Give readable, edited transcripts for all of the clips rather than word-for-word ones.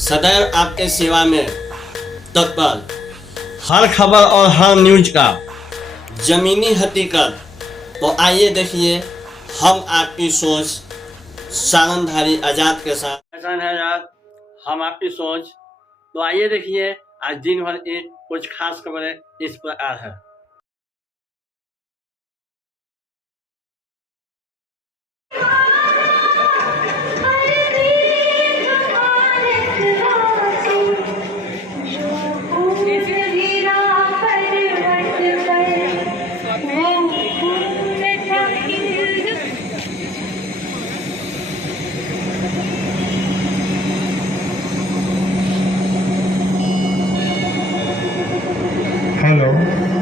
सदैव आपके सेवा में तत्पर, हर खबर और हर न्यूज का जमीनी हकीकत। तो आइए देखिए हम आपकी सोच सारंगधारी आजाद के साथ। आजाद, हम आपकी सोच। तो आइए देखिए आज दिन भर की कुछ खास खबरें इस प्रकार है।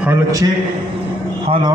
Hello check. हेलो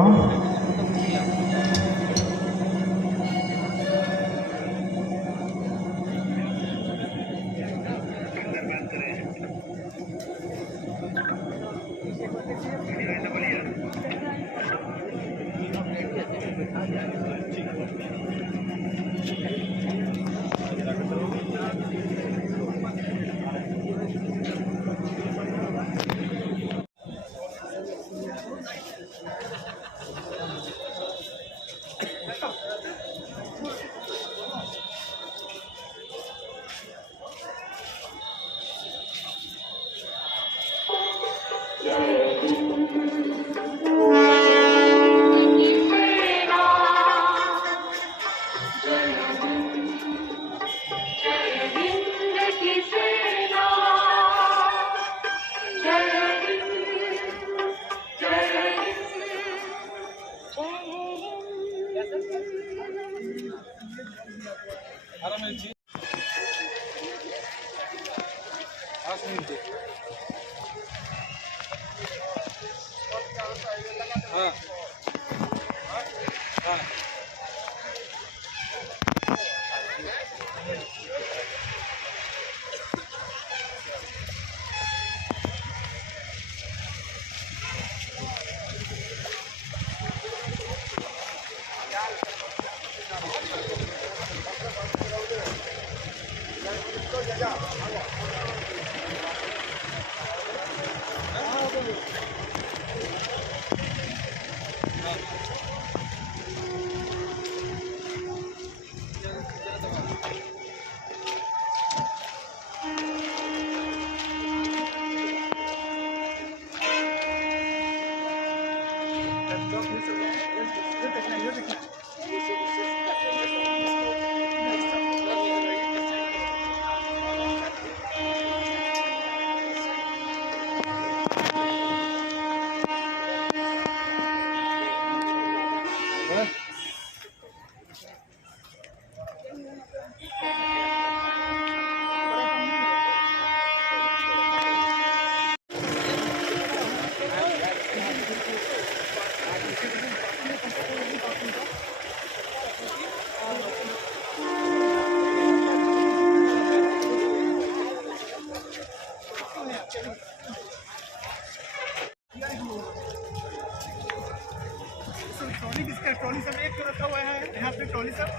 ट्रॉली सब एक तो रखा हुआ है यहाँ पे। ट्रॉली सब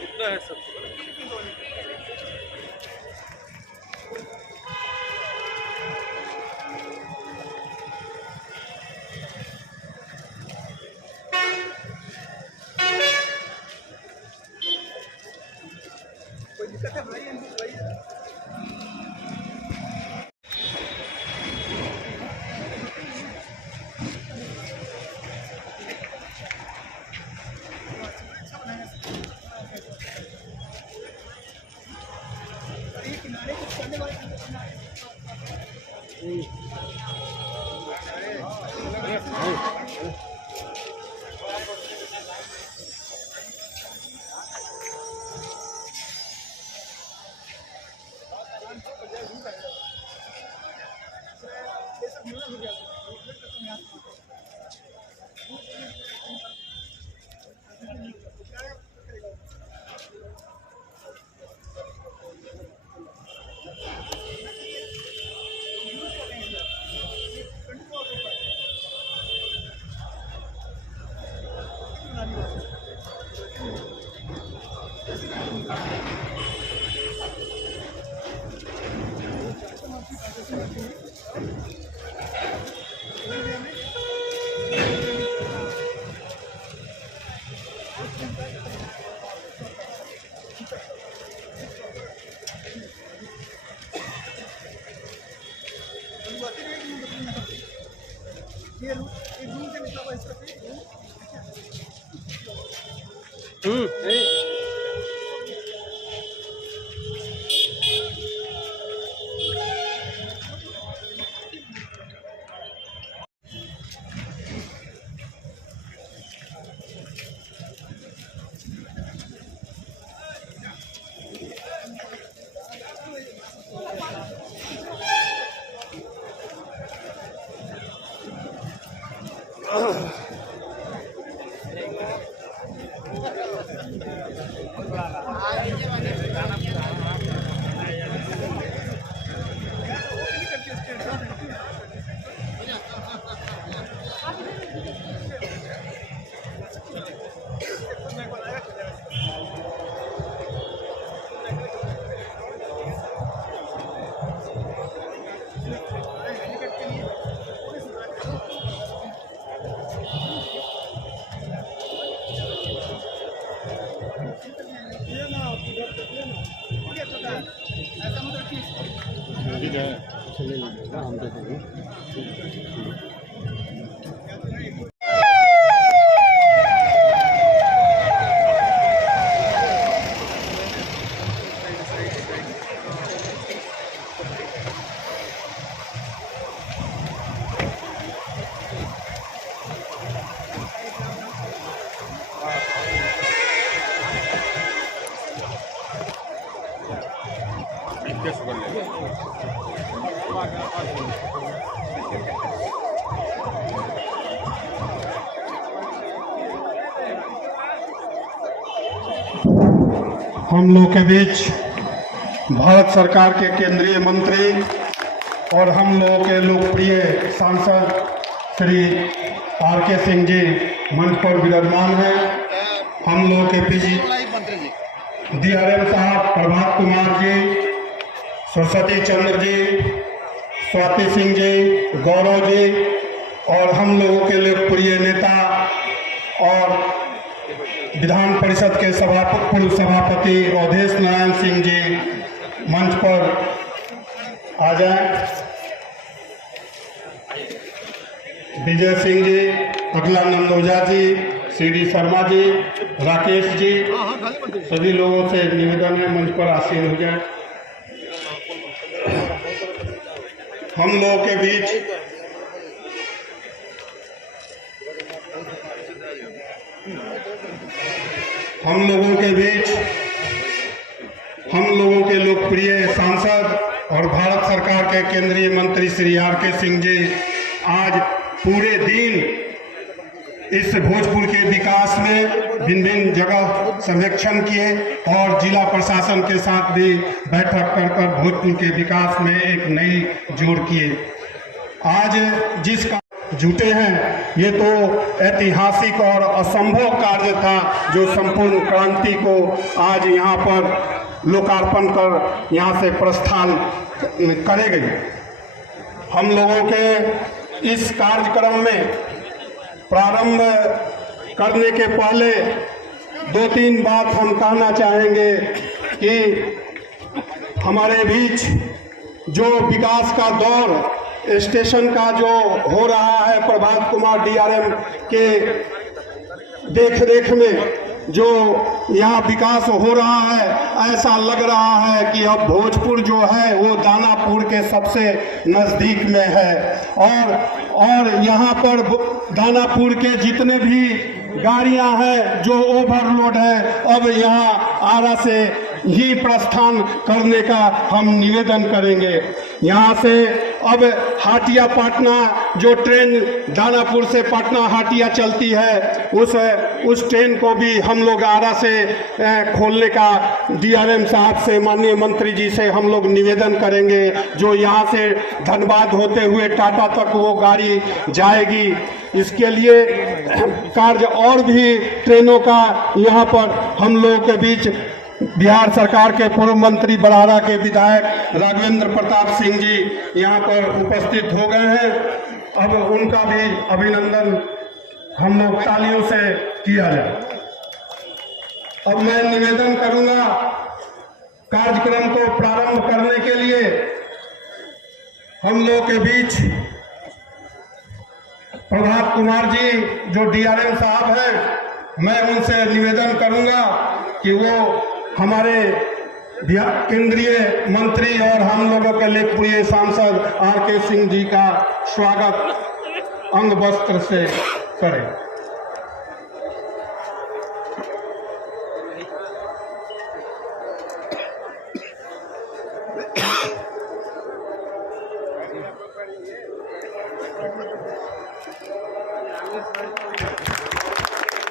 कितना है सब? कोई दिक्कत है भाई? ये रूम से निकला हुआ इस तरफ हम लोग के बीच भारत सरकार के केंद्रीय मंत्री और हम लोगों के लोकप्रिय सांसद श्री आर.के. सिंह जी मंच पर विराजमान हैं। हम लोगों के बीच डीआरएम साहब प्रभात कुमार जी, सरस्वती चंद्र जी, स्वाति सिंह जी, गौरव जी और हम लोगों के लोकप्रिय नेता और विधान परिषद के पूर्व सभापति अवधेश नारायण सिंह जी मंच पर आ जाएं। विजय सिंह जी, अखिलानंद ओझा जी, सी.डी. शर्मा जी, राकेश जी, सभी लोगों से निवेदन है मंच पर आसीन हो जाए। हम लोगों के बीच हम लोगों के लोकप्रिय सांसद और भारत सरकार के केंद्रीय मंत्री श्री आर.के. सिंह जी आज पूरे दिन इस भोजपुर के विकास में भिन्न भिन्न जगह सर्वेक्षण किए और जिला प्रशासन के साथ भी बैठक कर भोजपुर के विकास में एक नई जोड़ किए। आज जिस जुटे हैं ये तो ऐतिहासिक और असंभव कार्य था जो संपूर्ण क्रांति को आज यहाँ पर लोकार्पण कर यहाँ से प्रस्थान करेंगे। हम लोगों के इस कार्यक्रम में प्रारंभ करने के पहले दो तीन बात हम कहना चाहेंगे कि हमारे बीच जो विकास का दौर स्टेशन का जो हो रहा है प्रभात कुमार डीआरएम के देख में जो यहाँ विकास हो रहा है, ऐसा लग रहा है कि अब भोजपुर जो है वो दानापुर के सबसे नज़दीक में है और यहाँ पर दानापुर के जितने भी गाड़ियाँ हैं जो ओवरलोड है अब यहाँ आरा से ही प्रस्थान करने का हम निवेदन करेंगे। यहाँ से अब हाटिया पटना जो ट्रेन दानापुर से पटना हाटिया चलती है उस ट्रेन को भी हम लोग आरा से खोलने का डीआरएम साहब से माननीय मंत्री जी से हम लोग निवेदन करेंगे। जो यहाँ से धनबाद होते हुए टाटा तक वो गाड़ी जाएगी। इसके लिए कार्य और भी ट्रेनों का यहाँ पर हम लोगों के बीच बिहार सरकार के पूर्व मंत्री बड़ारा के विधायक राघवेंद्र प्रताप सिंह जी यहाँ पर उपस्थित हो गए हैं। अब उनका भी अभिनंदन हम लोग तालियों से किया जाए। अब मैं निवेदन करूंगा कार्यक्रम को प्रारंभ करने के लिए हम लोग के बीच प्रभात कुमार जी जो डीआरएम साहब हैं, मैं उनसे निवेदन करूंगा कि वो हमारे केंद्रीय मंत्री और हम लोगों के लोकप्रिय सांसद आर.के. सिंह जी का स्वागत अंग वस्त्र से करें।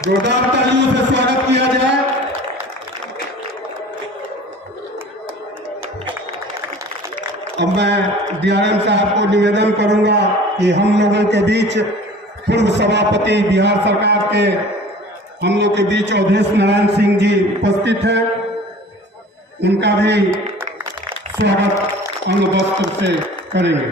जोरदार तालियों से स्वागत किया जाए। अब मैं डीआरएम साहब को निवेदन करूंगा कि हम लोगों के बीच पूर्व सभापति बिहार सरकार के हम लोग के बीच अवधेश नारायण सिंह जी उपस्थित हैं, उनका भी स्वागत अंग वस्त्र से करेंगे।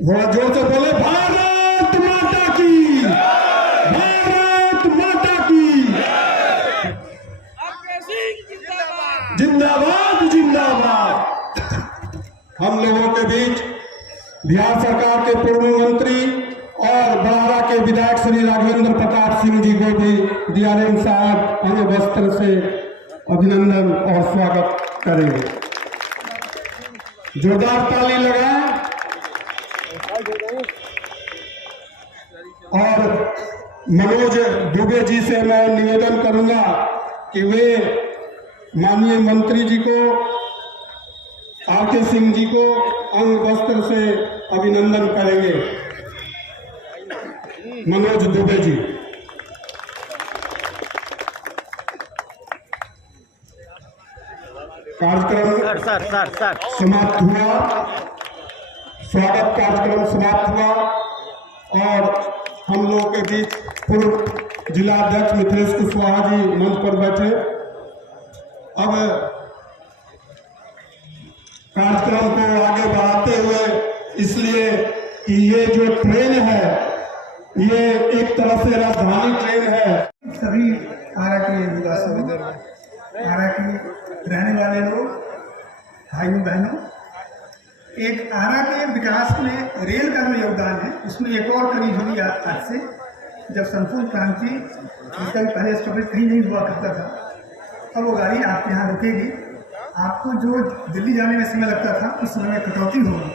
थोड़ा जोर से बोले, भारत माता की, भारत माता की जिंदाबाद जिंदाबाद। हम लोगों के बीच बिहार सरकार के पूर्व मंत्री और बड़ारा के विधायक श्री राघवेंद्र प्रताप सिंह जी को भी डीआरएम साहब अंग वस्त्र से अभिनंदन और स्वागत करेंगे। जोरदार ताली लगाएं। और मनोज दुबे जी से मैं निवेदन करूंगा कि वे माननीय मंत्री जी को, आर.के. सिंह जी को अंग वस्त्र से अभिनंदन करेंगे। मनोज दुबे जी। कार्यक्रम समाप्त हुआ, स्वागत कार्यक्रम समाप्त हुआ और हम लोगों के बीच पूर्व जिला अध्यक्ष मिथिलेश कुशवाहा जी मंच पर बैठे। अब कार्यक्रम को आगे बढ़ाते हुए, इसलिए कि ये जो ट्रेन है ये एक तरह से राजधानी ट्रेन है। सभी आरा के निवासियों, आरा के रहने वाले लोग, भाइयों बहनों, एक आरा के विकास में रेल का जो योगदान है उसमें एक और कड़ी जुड़ी आज से, जब संपूर्ण क्रांति, इसका भी पहले स्टॉपेज कहीं नहीं हुआ करता था, अब वो गाड़ी आपके यहाँ रुकेगी। आपको जो दिल्ली जाने में समय लगता था उस समय में कटौती होगी।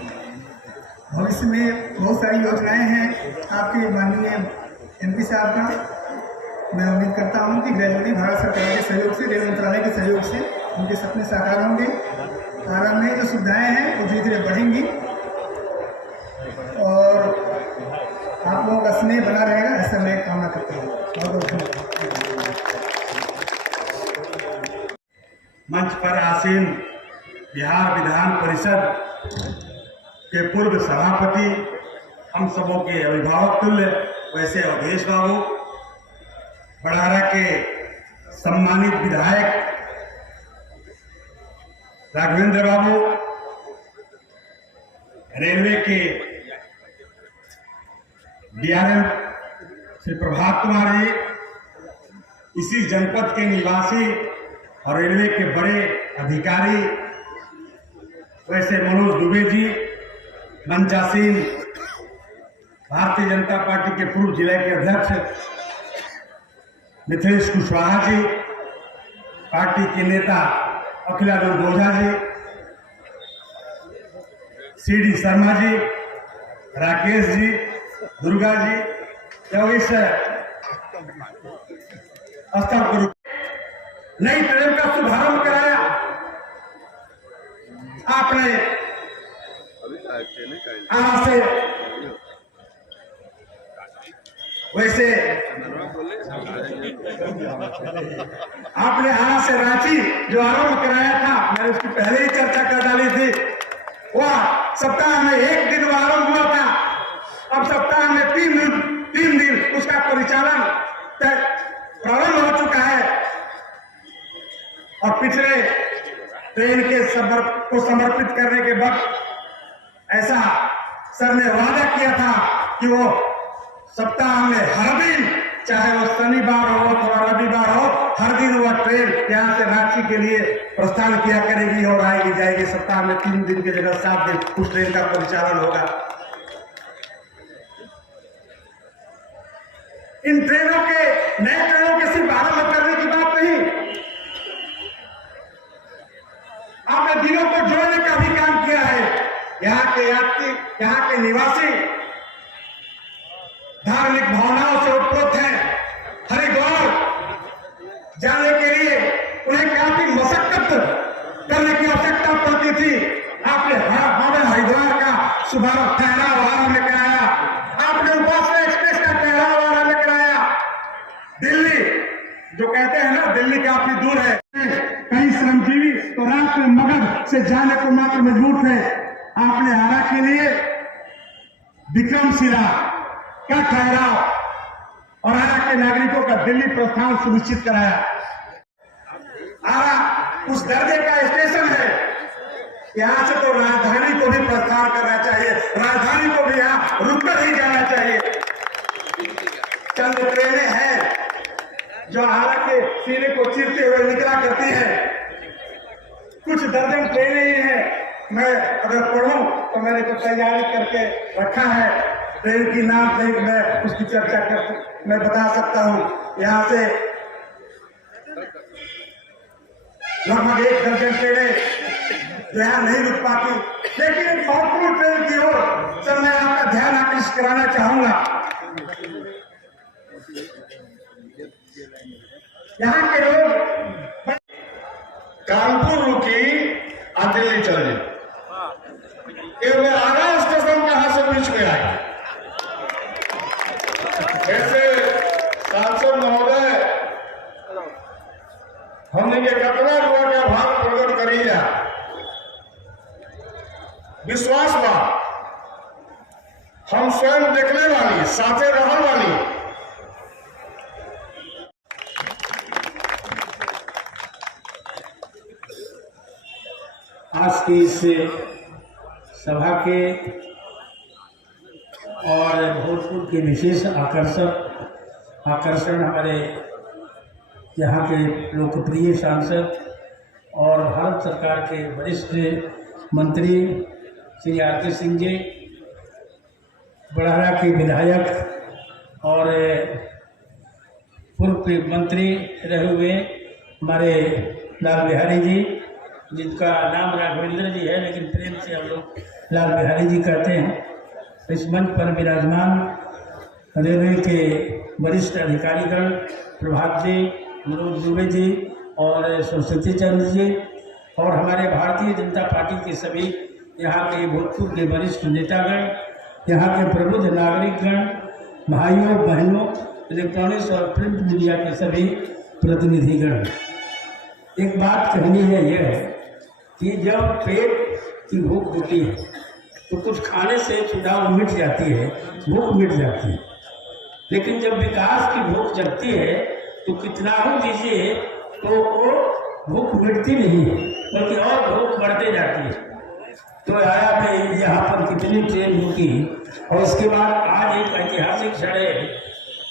भविष्य में बहुत सारी योजनाएं हैं आपके माननीय एमपी साहब का। मैं उम्मीद करता हूं कि ग्रेजुअली भारत सरकार के सहयोग से, रेल मंत्रालय के सहयोग से उनके सपने साकार होंगे। आरा में जो सुविधाएं हैं वो धीरे धीरे बढ़ेंगी और आप लोगों का स्नेह बना रहेगा, ऐसा मैं कामना करता हूँ। बहुत धन्यवाद। मंच पर आसीन बिहार विधान परिषद के पूर्व सभापति, हम सबों के अभिभावक तुल्य वैसे अवधेश बाबू, बड़ारा के सम्मानित विधायक राघवेंद्र बाबू, रेलवे के डीआरएम श्री प्रभात कुमार जी, इसी जनपद के निवासी और रेलवे के बड़े अधिकारी वैसे मनोज दुबे जी, मंचासीन भारतीय जनता पार्टी के पूर्व जिले के अध्यक्ष मिथिलेश कुशवाहा जी, पार्टी के नेता अखिलानंद ओझा जी, सी.डी. शर्मा जी, राकेश जी, दुर्गा जी, जब इस स्तर पर नई ट्रेन का शुभारंभ कराया आपने, आरा से वैसे आपने आरा से रांची जो आरंभ कराया था, मैंने उसकी पहले ही चर्चा कर डाली थी। वह सप्ताह में एक दिन वो आरंभ हुआ था, अब सप्ताह में तीन दिन उसका परिचालन प्रारंभ हो चुका है। और पिछले ट्रेन के को समर्पित करने के वक्त ऐसा सर ने वादा किया था कि वो सप्ताह में हर दिन, चाहे वो शनिवार के लिए प्रस्थान किया करेगी और आएगी जाएगी। सप्ताह में 3 दिन की जगह 7 दिन उस ट्रेन का परिचालन होगा। इन ट्रेनों के, नए ट्रेनों के सिर्फ आरंभ करने की बात नहीं, आपने दिलों को जोड़ने का भी काम किया है। यहाँ के यात्री, यहाँ के निवासी धार्मिक भावनाओं से उत्प्रोत हैं। हरिद्वार जाने के लिए उन्हें काफी मशक्कत करने की आवश्यकता पड़ती थी। आपने हमें हरिद्वार का शुभारंभ ठहराव आरा में कराया, आपने उपासना एक्सप्रेस का ठहराव आरा में कराया। दिल्ली, जो कहते हैं ना दिल्ली काफी दूर है, कई श्रमजीवी तो रात में मगध से जाने को मात्र मजबूर थे। आपने आरा के लिए विक्रमशिला का ठहराव और आरा के नागरिकों का दिल्ली प्रस्थान सुनिश्चित कराया। आरा उस दर्जे का स्टेशन है, यहां से तो राजधानी को भी प्रस्थान करना चाहिए, राजधानी को भी यहां रुककर ही जाना चाहिए। चंद ट्रेनें हैं जो आरा के सीने को चीरते हुए निकला करती हैं, कुछ दर्जन ट्रेनें ही हैं। मैं अगर पढ़ूं तो मैंने तो तैयारी करके रखा है, ट्रेन की नाम से मैं उसकी चर्चा कर मैं बता सकता हूं। यहाँ से लगभग 1 दर्जन ट्रेनें जो यहाँ नहीं रुक पाती, लेकिन एक महत्वपूर्ण ट्रेन की ओर सर मैं आपका ध्यान आकर्षित कराना चाहूंगा। यहाँ के लोग कानपुर रुकी और दिल्ली चले, आरा स्टेशन कहां से बीच में आए। ऐसे सांसद महोदय हमने के कतना रुआ के भाव प्रकट करिए, विश्वास बा हम स्वयं देखने वाली, साथे रहने वाली। आज की इस सभा के और भोजपुर के विशेष आकर्षण हमारे यहाँ के लोकप्रिय सांसद और भारत सरकार के वरिष्ठ मंत्री श्री आर.के. सिंह जी, बड़हरा के विधायक और पूर्व मंत्री रहे हुए हमारे लाल बिहारी जी, जिनका नाम राघवेंद्र जी है लेकिन प्रेम से हम लोग लाल बिहारी जी कहते हैं, इस मंच पर विराजमान रेलवे के वरिष्ठ अधिकारीगण प्रभात जी, मनोज दुबे जी और सरस्वती चंद्र जी और हमारे भारतीय जनता पार्टी के सभी यहाँ के भोजपुर के वरिष्ठ नेतागण, यहाँ के प्रबुद्ध नागरिकगण, भाइयों बहनों, इलेक्ट्रॉनिक्स और प्रिंट मीडिया के सभी प्रतिनिधिगण, एक बात कहनी है यह है कि जब पेट की भूख होती है तो कुछ खाने से चुनाव मिट जाती है, भूख मिट जाती है, लेकिन जब विकास की भूख जगती है तो कितना हो दीजिए तो वो भूख मिटती नहीं है बल्कि और भूख बढ़ते जाती है। तो आया कि यहाँ पर कितनी ट्रेन रुकी और उसके बाद आज एक ऐतिहासिक क्षण है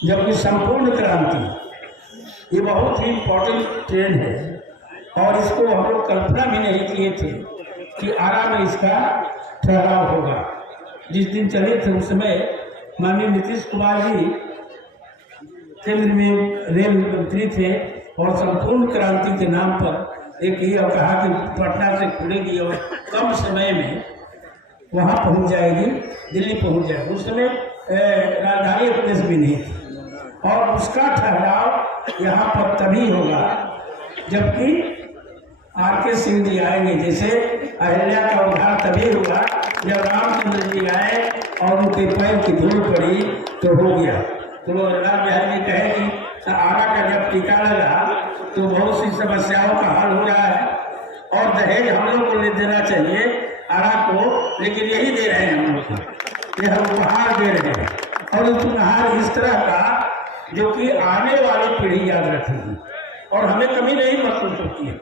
जबकि संपूर्ण क्रांति, ये बहुत ही इम्पोर्टेंट ट्रेन है और इसको हम लोग कल्पना भी नहीं किए थे कि आरा में इसका ठहराव होगा। जिस दिन चले थे उस समय माननीय नीतीश कुमार जी केंद्र में रेल मंत्री थे और संपूर्ण क्रांति के नाम पर एक ये कहा कि पटना से खुलेगी और कम समय में वहाँ पहुँच जाएगी, दिल्ली पहुँच जाएगी। उस समय राजधानी एक्सप्रेस भी नहीं थी और उसका ठहराव यहाँ पर तभी होगा जबकि आर.के. सिंह जी आएंगे। जैसे अहिल्या का उद्धार तभी हुआ जब रामचंद्र जी आए और उनके पैर की धूल पड़ी तो हो गया। तो लाल बिहारी जी कहे कि आरा का जब टीका लगा तो बहुत सी समस्याओं का हल हो रहा है और दहेज हम लोग को ले देना चाहिए आरा को, लेकिन यही दे रहे हैं हम लोग को, ये हम उपहार दे रहे हैं और उपहार इस तरह का जो कि आने वाली पीढ़ी याद रखेगी और हमें कमी नहीं महसूस होती है।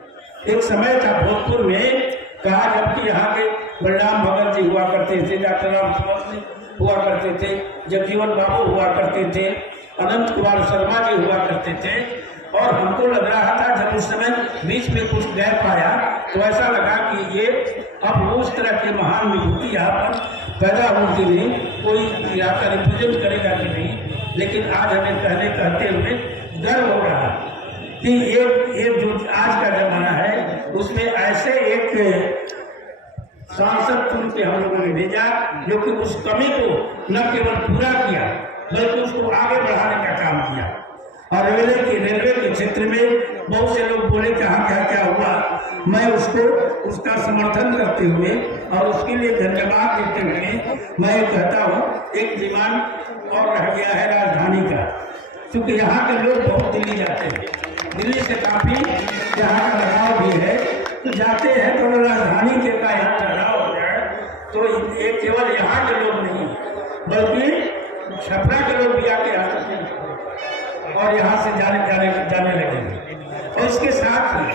एक समय था भोजपुर में कहा जबकि यहाँ के बलराम भगत जी हुआ करते थे, डॉक्टर राम समर्थ जी हुआ करते थे, जगजीवन बाबू हुआ करते थे, अनंत कुमार शर्मा जी हुआ करते थे और हमको लग रहा था जब उस समय बीच में कुछ गैप आया तो ऐसा लगा कि ये अब उस तरह के महान विभूति यहाँ पर पैदा होती नहीं, कोई यहाँ का रिप्रेजेंट करेगा कि नहीं। लेकिन आज हमें कहते हुए गर्व हो रहा कि ये जो आज का जमाना है उसमें ऐसे एक सांसद चुन के हम लोगों ने भेजा जो कि उस कमी को न केवल पूरा किया बल्कि उसको आगे बढ़ाने का काम किया। और रेलवे के क्षेत्र में बहुत से लोग बोले कहाँ क्या क्या हुआ, मैं उसका समर्थन करते हुए और उसके लिए धन्यवाद देते हुए मैं कहता हूँ एक डिमांड और रह गया है राजधानी का, क्योंकि यहाँ के लोग बहुत दिल्ली जाते हैं, दिल्ली से काफी यहाँ का लगाव भी है, तो जाते हैं तो राजधानी के का यहाँ लगाव हो जाए तो ये केवल यहाँ के लोग नहीं बल्कि छपरा के लोग भी आके आ सकते हैं और यहाँ से जाने लगेंगे। और इसके साथ ही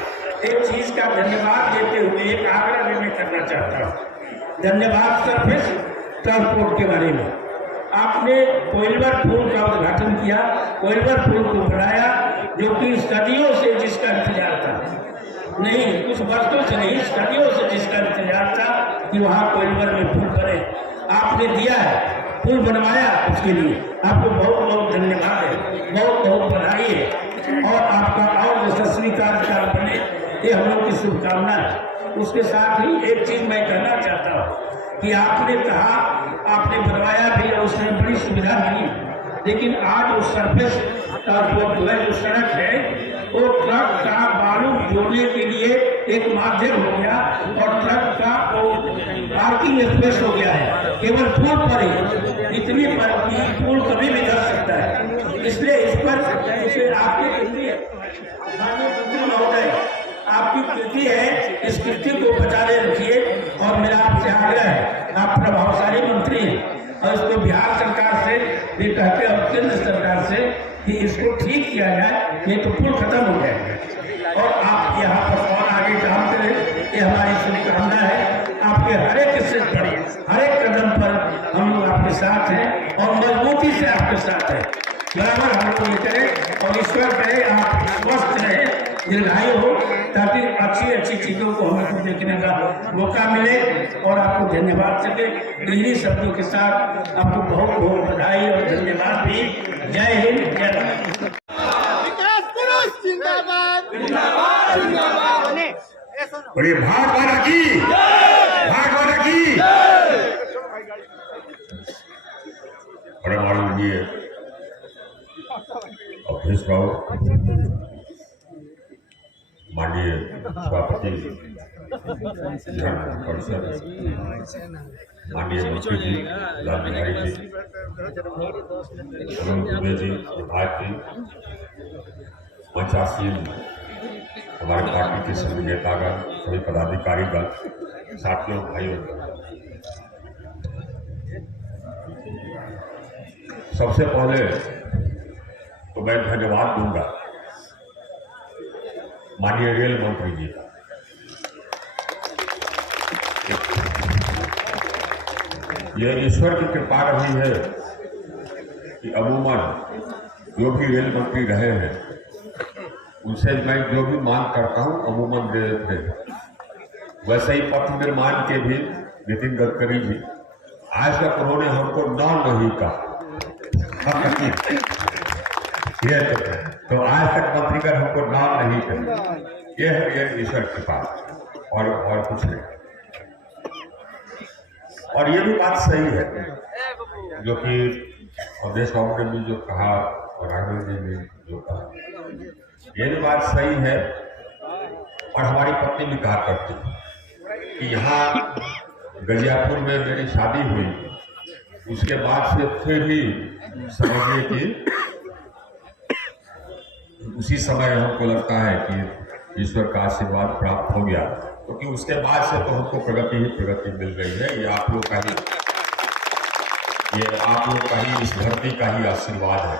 एक चीज का धन्यवाद देते हुए एक आग्रह भी मैं करना चाहता हूँ। धन्यवाद सरफेस ट्रांसपोर्ट के बारे में आपने कोइलवर पुल का उद्घाटन किया, कोइलवर पुल को बनाया जो कि सदियों से जिसका इंतजार था, नहीं कुछ वर्षों से नहीं सदियों से जिसका इंतजार था कि वहाँ कोइलवर में पुल बने, आपने दिया है, पुल बनवाया, उसके लिए आपको बहुत बहुत धन्यवाद है, बहुत बहुत बधाई है और आपका और यशस्वी कार्यकाल बने ये हम लोग की शुभकामना है। उसके साथ ही एक चीज मैं कहना चाहता हूँ कि आपने कहा आपने बनवाया भी और उसमें बड़ी सुविधा मिली, लेकिन आज उस सरफेस जो सड़क है वो ट्रक का बालू जोड़ने के लिए एक माध्यम हो गया और ट्रक का वो पार्किंग स्पेस हो गया है, केवल पुल पर ही इतनी पुल कभी भी धर सकता है। इसलिए इस पर आपकी महोदय आपकी कृति है, इस कृति को बचाए रखिए और मेरा आपसे आग्रह है, आप प्रभावशाली मंत्री हैं और इसको बिहार सरकार से भी कहते हैं और केंद्र सरकार से कि इसको ठीक किया जाए, ये तो पुल खत्म हो जाएगा और आप यहाँ पर और आगे काम करें, ये हमारी शुभकामना है। आपके हर एक स्टेप पर हर एक कदम पर हम लोग आपके साथ हैं और मजबूती से आपके साथ हैं, बराबर हम लोग ये करें और ईश्वर करे आप स्वस्थ रहे, दीर्घायु हो, ताकि अच्छी अच्छी चीजों को हमको देखने का मौका मिले और आपको धन्यवाद सके। इन्हीं शब्दों के साथ आपको बहुत बहुत बधाई और धन्यवाद भी। जय हिंद, जय भारत। और ये भाजपा की बड़े माननीय अध्यक्ष राव, माननीय सभापति विधान परिषद, माननीय मंत्री जी लाल बिहारी जी, मनोज दुबे जी, विधायक जी, मंचासीन हमारे पार्टी के सभी नेतागण, सभी पदाधिकारीगण, साथियों, भाइयों, सबसे पहले तो मैं धन्यवाद दूंगा माननीय रेल मंत्री जी का। यह ईश्वर की कृपा रही है कि अमूमन जो भी रेल मंत्री रहे हैं उनसे मैं जो भी मांग करता हूं अमूमन दे देते हैं। वैसे ही पथ निर्माण के भी नितिन गडकरी जी आज तक उन्होंने हमको नहीं कहा ये तो आज तक मंत्रीगण हमको नहीं कहा। यह है ईश्वर की बात और कुछ नहीं। और ये भी बात सही है जो कि अवधेश बाबू ने भी जो कहा और राघव जी ने जो कहा, ये भी बात सही है। और हमारी पत्नी भी कहा करती कि यहाँ गजियापुर में मेरी शादी हुई, उसके बाद से फिर ही समझिए कि उसी समय हमको लगता है कि ईश्वर का आशीर्वाद प्राप्त हो गया, क्योंकि उसके बाद से तो हमको प्रगति ही प्रगति मिल रही है। ये आप लोग का ही इस धरती का ही आशीर्वाद है,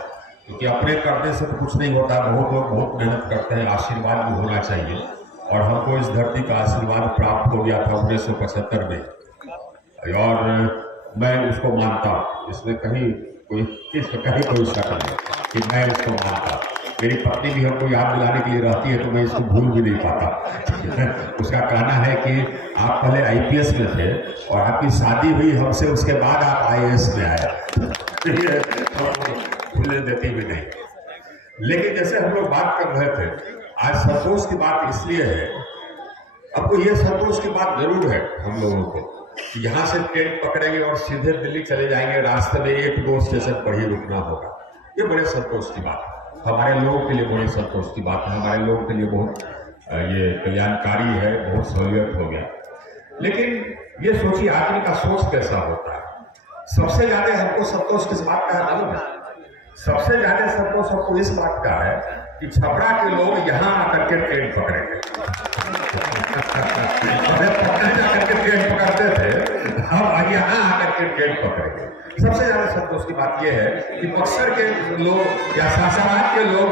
क्योंकि अपने करने से तो कुछ नहीं होता। बहुत लोग बहुत मेहनत करते हैं, आशीर्वाद भी होना चाहिए। और हमको इस धरती का आशीर्वाद प्राप्त हो गया था 1975 में, और मैं उसको मानता हूँ। इसमें कहीं कोई शक नहीं कि मैं उसको मानता। मेरी पत्नी भी हमको याद दिलाने के लिए रहती है तो मैं इसको भूल भी नहीं पाता। उसका कहना है कि आप पहले आईपीएस में थे और आपकी शादी हुई हमसे, उसके बाद आप आईएएस में आए। भूलने देती भी नहीं। लेकिन जैसे हम लोग बात कर रहे थे, आज संतोष की बात इसलिए है, आपको ये संतोष की बात जरूर है हम लोगों को, यहाँ से ट्रेन पकड़ेंगे और सीधे दिल्ली चले जाएंगे, रास्ते में 1-2 स्टेशन पर ही रुकना होगा। ये बड़े संतोष की बात है, हमारे लोगों के लिए बड़े संतोष की बात है, हमारे लोगों के लिए बहुत ये कल्याणकारी है, बहुत सहूलियत हो गया। लेकिन ये सोचिए आदमी का सोच कैसा होता है। सबसे ज्यादा हमको संतोष किस बात का है मालूम है? सबसे ज्यादा संतोष हमको इस बात का है कि छपरा के लोग यहाँ आकर के ट्रेन पकड़ेंगे। पटना जाकर के ट्रेन पकड़ते थे, हम यहाँ आकर के ट्रेन पकड़ेंगे। सबसे ज्यादा संतोष की बात यह है कि बक्सर के लोग या सासाराम के लोग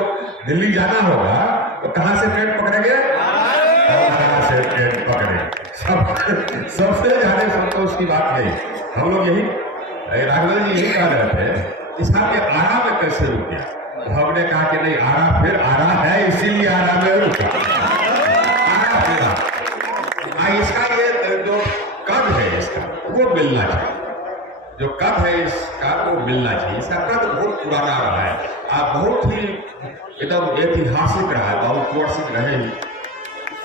दिल्ली जाना होगा तो कहाँ से ट्रेन पकड़ेंगे? कहाँ से ट्रेन पकड़ेंगे। सबसे ज्यादा संतोष की बात यही, हम लोग यही राघवेंद्र जी यही कह रहे थे कि साहब ये आरा में कैसे रुके? हमने कहा कि नहीं, आरा फिर आरा है, इसीलिए आरा में रुका। इसका ये जो कद है इसका वो मिलना चाहिए, जो कद है इसका वो मिलना चाहिए। इसका कद बहुत पुराना रहा है, आप बहुत ही एकदम ऐतिहासिक रहा है, बहुत वर्षिक रहे,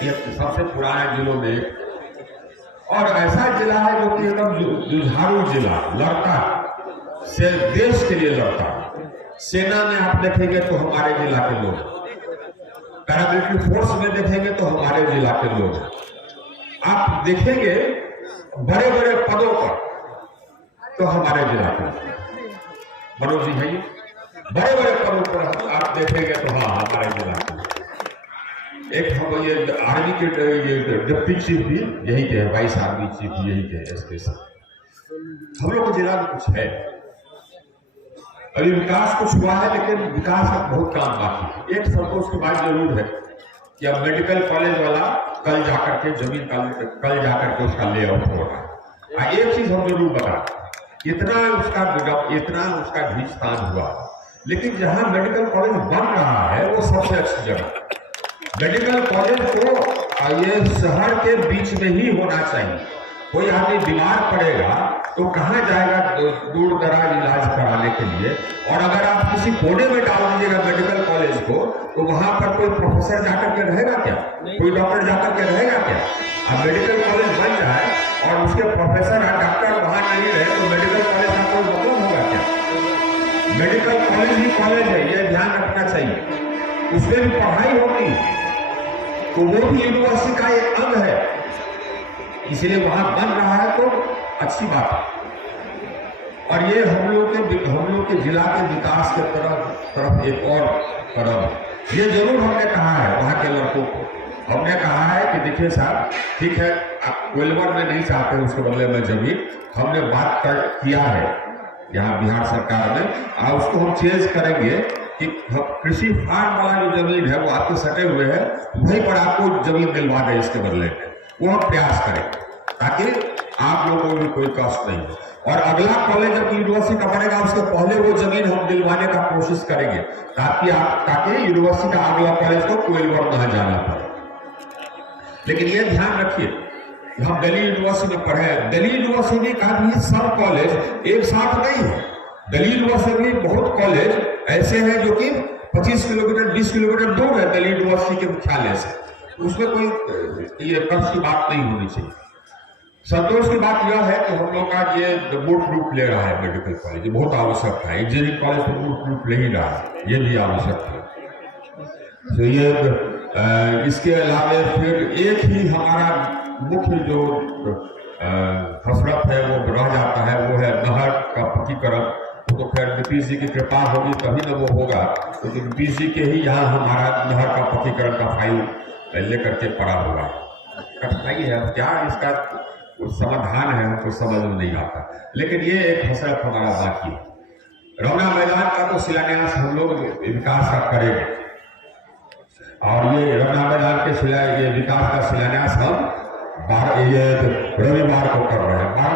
ये सबसे पुराने जिलों में। और ऐसा जिला है जो कि एकदम जुझारू जिला, लड़ता से देश के लिए लड़ता। सेना में आप देखेंगे तो हमारे जिला के लोग, पैरामिलिट्री फोर्स में देखेंगे तो हमारे जिला के लोग, आप देखेंगे बड़े बड़े पदों पर तो हमारे जिला के, मनोज जी है, बड़े बड़े पदों पर आप देखेंगे तो हाँ हमारे जिला के। एक हम ये आर्मी के ये डिप्टी चीफ भी यही के है, वाइस आर्मी चीफ भी यही के है, स्पेशल। हम लोग के जिला में कुछ है, अभी विकास कुछ हुआ है लेकिन विकास का बहुत काम बाकी है। एक संतोष की बात जरूर है कि अब मेडिकल कॉलेज वाला कल जाकर के जमीन कल जाकर के उसका लेआउट हो रहा है। एक चीज हम जरूर बता, इतना उसका घींचतान हुआ, लेकिन जहां मेडिकल कॉलेज बन रहा है वो सबसे अच्छी जगह। मेडिकल कॉलेज को ये शहर के बीच में ही होना चाहिए। कोई आदमी बीमार पड़ेगा तो कहाँ जाएगा दूर दराज इलाज कराने के लिए? और अगर आप किसी कोने में डाल दीजिएगा मेडिकल कॉलेज को तो वहां पर कोई प्रोफेसर जाकर के रहेगा क्या? कोई डॉक्टर जाकर के रहेगा क्या? अब मेडिकल कॉलेज बन जाए और उसके प्रोफेसर और डॉक्टर वहां नहीं रहे तो मेडिकल कॉलेज का कोई मतलब होगा क्या? मेडिकल कॉलेज ही कॉलेज है, यह ध्यान रखना चाहिए। उसमें भी पढ़ाई होगी तो वो भी यूनिवर्सिटी का एक अंग है, इसलिए वहां बन रहा है तो अच्छी बात है। और ये हम लोग के जिला के विकास के तरफ एक और कदम। ये जरूर हमने कहा है वहाँ के लड़कों को, हमने कहा है कि देखिए साहब ठीक है, आप कोयलवर में नहीं चाहते उसके बदले में जमीन, हमने बात किया है यहाँ बिहार सरकार में, और उसको हम चेंज करेंगे कि कृषि फार्म वाला जो जमीन है वो आपके सटे हुए है, वहीं पर आपको जमीन दिलवा दें इसके बदले में। वो हम प्रयास करेंगे ताकि आप लोगों को भी कोई कष्ट नहीं हो। और अगला कॉलेज जब यूनिवर्सिटी का बनेगा उसके पहले वो जमीन हम दिलवाने का कोशिश करेंगे ताकि यूनिवर्सिटी का अगला कॉलेज को कोयलवर न जाना पड़े। लेकिन ये ध्यान रखिए हम दिल्ली यूनिवर्सिटी में पढ़े, दिल्ली यूनिवर्सिटी का भी सब कॉलेज एक साथ नहीं है। दिल्ली यूनिवर्सिटी में बहुत कॉलेज ऐसे हैं जो कि 25 किलोमीटर 20 किलोमीटर दूर है दिल्ली यूनिवर्सिटी के मुख्यालय से, उसमें कोई ये कर्ज की बात नहीं होनी चाहिए। संतोष की बात यह है कि हम लोग का ये मूर्त रूप ले रहा है मेडिकल कॉलेज, ये बहुत आवश्यक है। इंजीनियरिंग कॉलेज तो मूर्त रूप ले ही रहा है, ये भी आवश्यक है। तो ये इसके अलावा फिर एक ही हमारा मुख्य जो हसरत है वो रह जाता है, वो है नहर का पक्कीकरण। तो खैर नीतीश जी की कृपा होगी तभी ना वो होगा, तो नीतीश जी के ही यहाँ हमारा नहर का पक्कीकरण का फाइल लेकर के पड़ा हुआ है। कठिनाई है, क्या इसका समाधान है हमको समझ में नहीं आता, लेकिन ये एक हसरत हमारा बाकी है। रमना मैदान का तो शिलान्यास हम लोग विकास का करेंगे, और ये रमना मैदान के ये विकास का शिलान्यास हम रविवार को कर रहे हैं। 12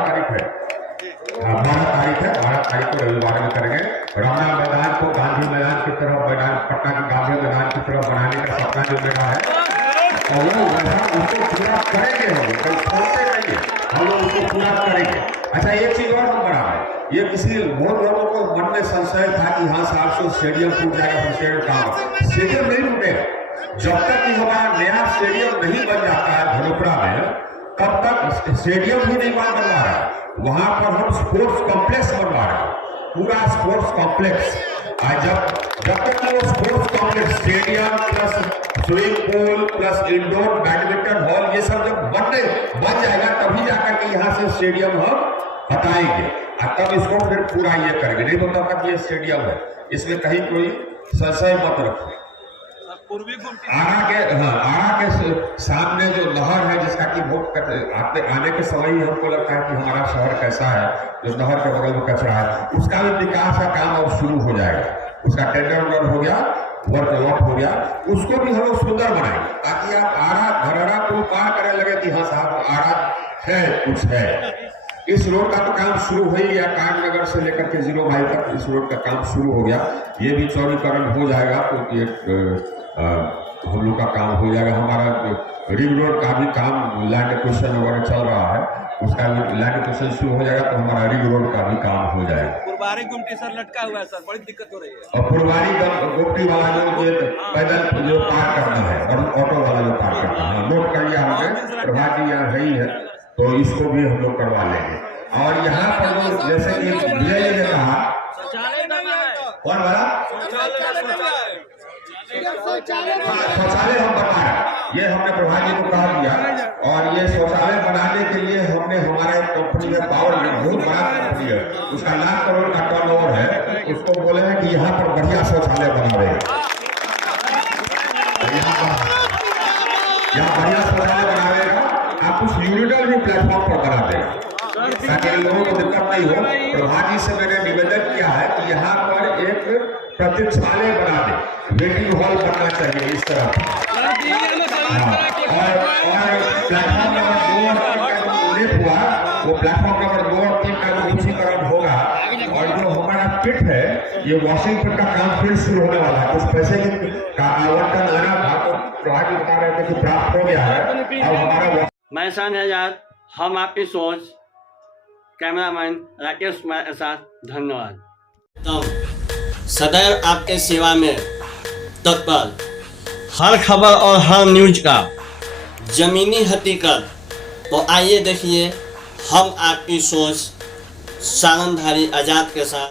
तारीख है, 12 तारीख को रविवार में करेंगे। रमना मैदान को गांधी मैदान की तरफ मैदान पटना के गांधी मैदान की तरफ बनाने का सपना जो मेरा है, और वो वैसा उसको पूरा करेंगे हम लोग, कल छोड़ते नहीं है, हम लोग उसको पूरा करेंगे। अच्छा, एक चीज और हम बना रहे हैं, ये किसी बहुत लोगों को मन में संशय था कि हाँ 700 स्टेडियम टूट जाएगा, स्टेडियम नहीं टूटेगा। जब तक कि हमारा नया स्टेडियम नहीं बन जाता है धनुपरा में, तब तक स्टेडियम ही नहीं बनवा रहा है, वहां पर हम स्पोर्ट्स कॉम्प्लेक्स बनवा रहे हैं, पूरा स्पोर्ट्स कॉम्प्लेक्स। जब तक कि वो sports complex, stadium plus swimming pool plus indoor badminton hall, ये सब जब बन जाएगा तभी जाकर के यहाँ से स्टेडियम हम हटाएंगे, और तब इसको फिर पूरा ये करेंगे। नहीं तो तब तक ये स्टेडियम है, इसमें कहीं कोई संशय मत रखो। आरा के सामने जो नहर है, जिसका कि बहुत आने के समय ही हमको लगता है कि हमारा शहर कैसा है, जो नहर के बगल में कचरा है, उसका भी विकास का काम अब शुरू हो जाएगा। उसका टेंडर वर्क हो गया, वर्क अलॉट हो गया, उसको भी हम लोग सुंदर बनाएंगे, ताकि आप आरा घररा को पार करने लगे कि हाँ साहब आरा है, कुछ है। इस रोड का तो काम शुरू हो ही गया, कागनगर से लेकर के 0 माइल तक इस रोड का काम शुरू हो गया, ये भी चौड़ीकरण हो जाएगा, तो ये हम लोग का काम हो जाएगा। हमारा रिंग रोड का भी काम लैंड एक्विजिशन वगैरह चल रहा है, उसका लैंड एक्विजिशन शुरू हो जाएगा, तो हमारा रिंग रोड का भी काम हो जाएगा। फुलवारी गुमटी सर लटका हुआ है सर, बड़ी दिक्कत हो रही है। और फुलवारी गुमटी वाला जो पैदल जो पार करना है, और ऑटो वाला जो पार करना है, नोट कर लिया हमने, प्रभात जी यहाँ रही है, तो इसको भी हम लोग करवा लेंगे। और यहाँ पर लोग जैसे कि विजय ने कहा, कौन वाला शौचालय हम बना रहे, ये हमने प्रभात जी को कहा दिया, और ये शौचालय बनाने के लिए हमने हमारा एक कंपनी है, पावर बहुत बड़ा कंपनी है, उसका लाख करोड़ का टर्नओवर है, उसको बोले हैं कि यहाँ पर बढ़िया शौचालय बनावेगा, यहाँ बढ़िया शौचालय बनावेगा, आप उस यूनिटल भी प्लेटफॉर्म पर बना देगा, ताकि लोगों को दिक्कत नहीं हो। प्रभात जी से मैंने निवेदन किया है कि यहाँ पर एक प्रतीक्षालय बना दे, वेटिंग हॉल बनना चाहिए इस तरह, और प्लेटफॉर्म नंबर 2 और 3 का जो उल्लेख हुआ, वो प्लेटफॉर्म नंबर 2 और 3 का जो उच्चीकरण होगा, और जो हमारा पिट है, ये वॉशिंग पिट का काम फिर शुरू होने वाला है, कुछ पैसे का आवंटन आना था, तो प्रभात जी बता रहे थे कि प्राप्त हो गया है, अब हमारा मैं शान आजाद, हम आपकी सोच, कैमरामैन राकेश कुमार के साथ, धन्यवाद। तब सदैव आपके सेवा में तत्पर, हर खबर और हर न्यूज का जमीनी हकीकत, तो आइए देखिए हम आपकी सोच सारंगधारी आजाद के साथ।